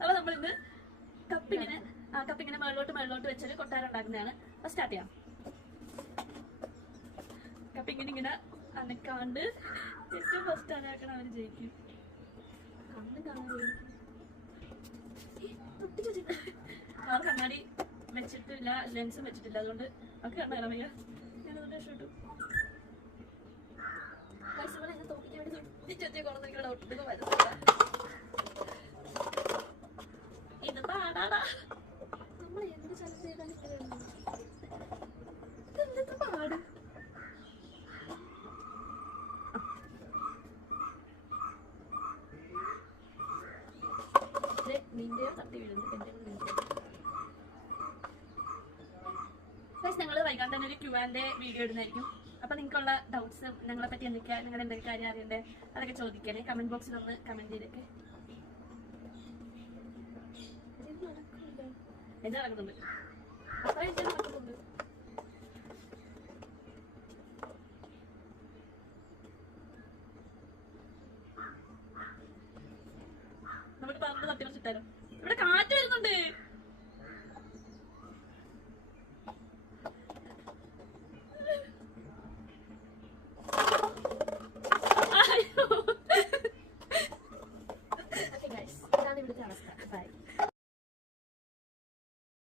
അപ്പൊ നമ്മളിന്ന് കപ്പിങ്ങനെ മേളിലോട്ട് വെച്ചൊരു കൊട്ടാരം ഉണ്ടാക്കുന്നതാണ്. അപ്പൊ സ്റ്റാർട്ട് ചെയ്യാം. കപ്പിങ്ങനെ അനക്കാണ്ട് ഏറ്റവും ഫസ്റ്റ് അനക്കണം അവന് ജയിക്കും. കണ്ണും കാണാൻ ആൾ കണ്ണാടി വെച്ചിട്ടില്ല, ലെൻസും വെച്ചിട്ടില്ല, അതുകൊണ്ട് ഒക്കെ കണ്ണാൻ വയ്യ. ഞാനതുകൊണ്ട് രക്ഷപ്പെട്ടു. തോപ്പിക്കാൻ വേണ്ടി ചെറിയ കുളത്തിലേക്ക് ഒട്ടുക വരുന്നില്ല. ഇത് പാടാടാ. നമ്മൾ എന്ത് ചലഞ്ച് ചെയ്താൽ ഇതെന്ത് പാട്. നിന്റെയോ തട്ടി വീഴുന്നു, എന്റെ ഞങ്ങള് വൈകാണ്ട് തന്നെ ഒരു Q&A വീഡിയോ ഇടുന്നതായിരിക്കും. അപ്പൊ നിങ്ങൾക്കുള്ള ഡൗട്ട്സ്, ഞങ്ങളെ പറ്റി എന്തൊക്കെയാ, നിങ്ങൾ എന്തൊക്കെ കാര്യം അറിയണ്ടേ, അതൊക്കെ ചോദിക്കണേ. കമന്റ് ബോക്സിൽ ഒന്ന് കമന്റ് ചെയ്തൊക്കെ. എന്ത് നടക്കുന്നുണ്ട്? അത്രയും നടക്കുന്നുണ്ട്. നമുക്ക് പറന്ന് തട്ടി വെച്ചിട്ടാലോ. ഇവിടെ കാറ്റ് വരുന്നുണ്ട്.